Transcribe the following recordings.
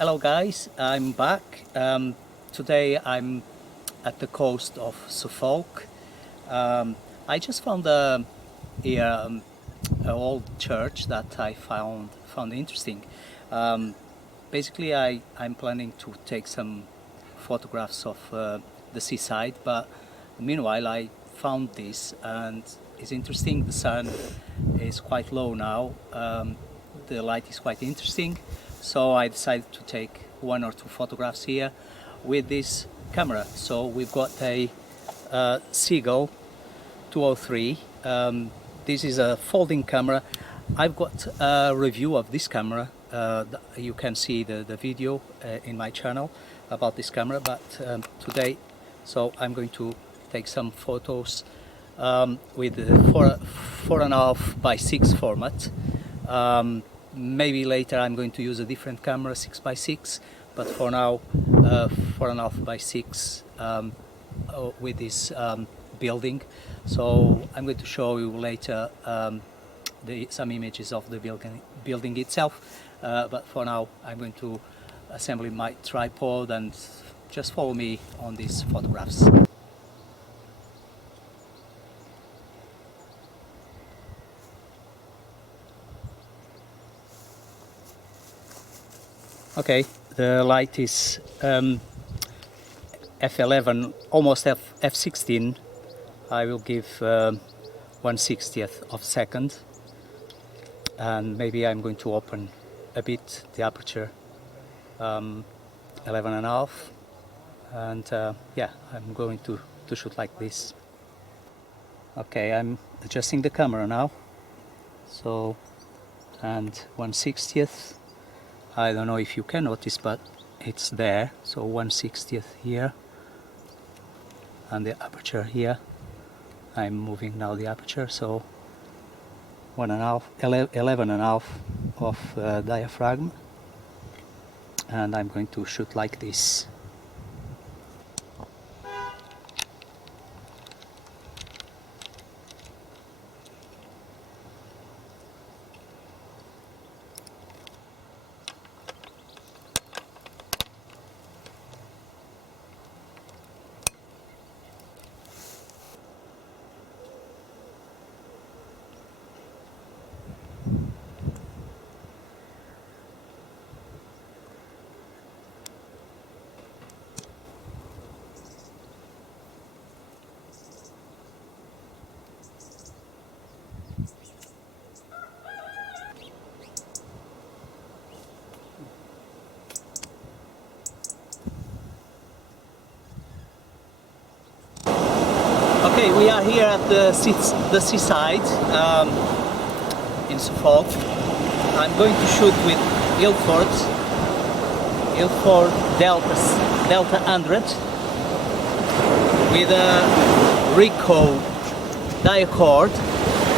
Hello guys, I'm back. Today I'm at the coast of Suffolk. I just found an old church that I found interesting. Basically I'm planning to take some photographs of the seaside, but meanwhile I found this and it's interesting. The sun is quite low now. The light is quite interesting, so I decided to take one or two photographs here with this camera. So we've got a Seagull 203. This is a folding camera. I've got a review of this camera. You can see the video in my channel about this camera, but today, so I'm going to take some photos with the 4.5 by 6 format. Maybe later I'm going to use a different camera, 6 by 6, but for now 4.5 by 6 with this building. So I'm going to show you later some images of the building itself, but for now I'm going to assemble my tripod and just follow me on these photographs. Okay, the light is f11, almost f16. I will give 1/60th of a second, and maybe I'm going to open a bit the aperture, 11.5, and yeah, I'm going to shoot like this. Okay, I'm adjusting the camera now, so, and 1/60th. I don't know if you can notice, but it's there, so 1/60th here, and the aperture here. I'm moving now the aperture, so 11.5 of diaphragm, and I'm going to shoot like this. Okay, we are here at the seaside in Suffolk. I'm going to shoot with Ilford Delta 100 with a Ricoh Diacord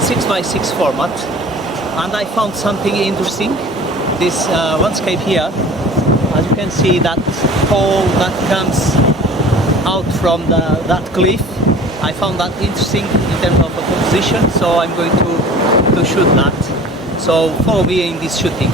6x6 format, and I found something interesting. This landscape here, as you can see, that pole that comes out from that cliff. I found that interesting in terms of a composition, so I'm going to shoot that. So follow me in this shooting.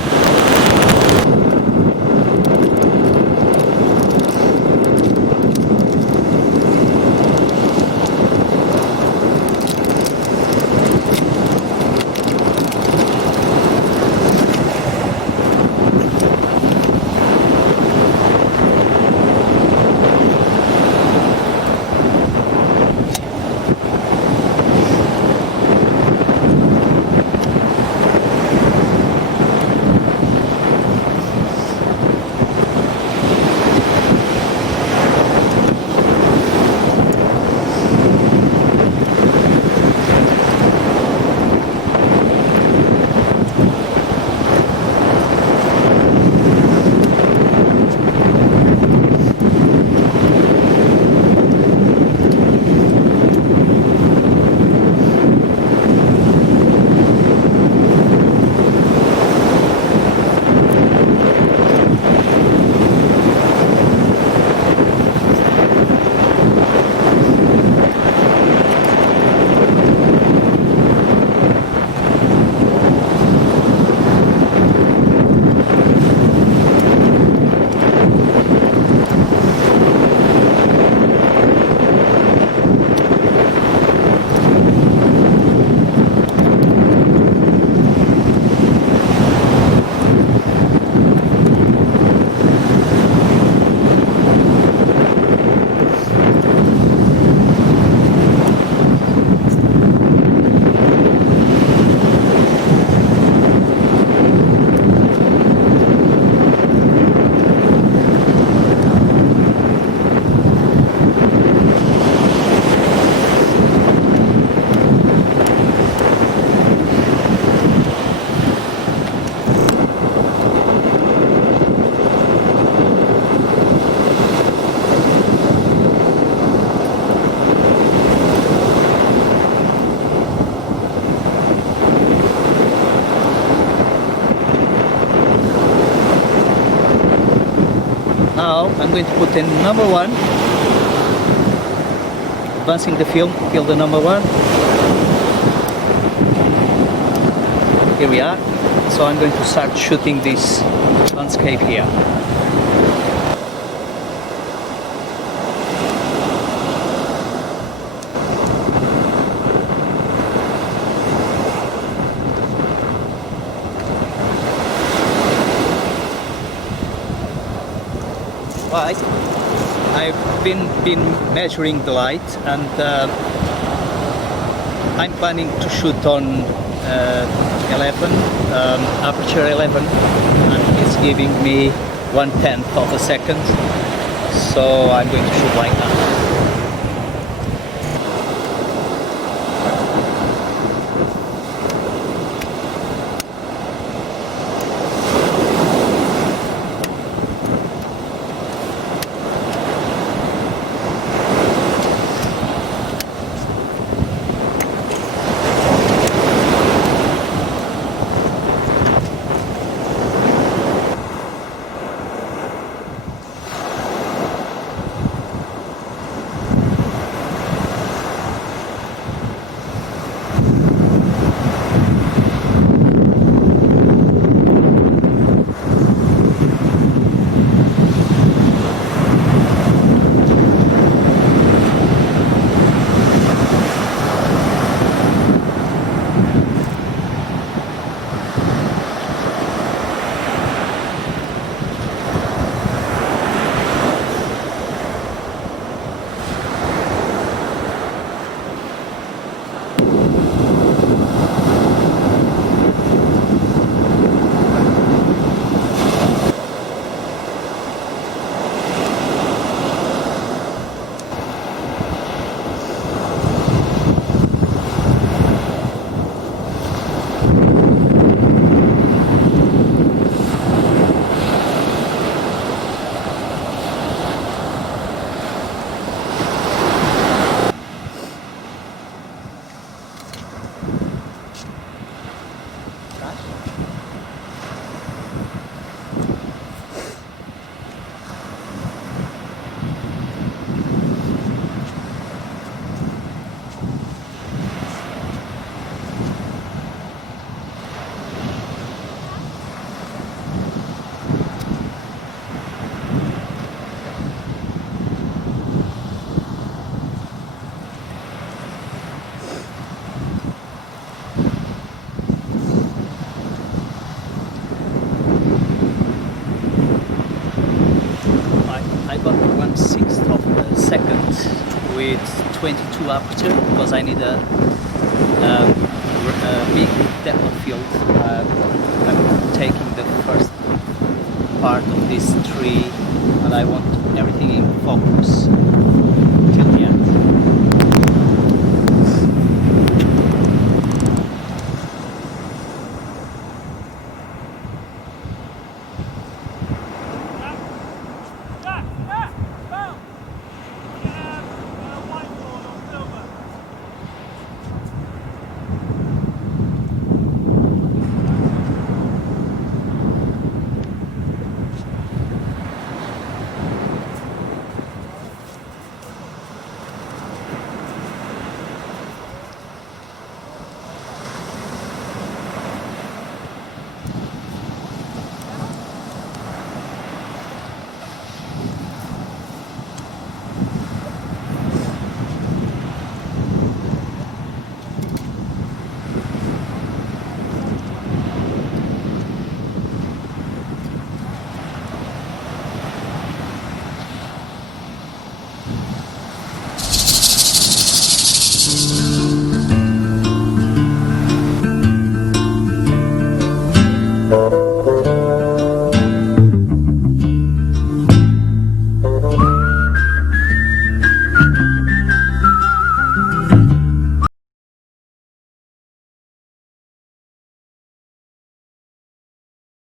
Now I'm going to put in number one, advancing the film, field the number one. Here we are. So I'm going to start shooting this landscape here. Right. I've been measuring the light, and I'm planning to shoot on 11, aperture 11, and it's giving me 1/10 of a second, so I'm going to shoot like that. I got 1/6 of a second with 22 aperture because I need a big depth of field. I'm taking the first part of this tree and I want everything in focus.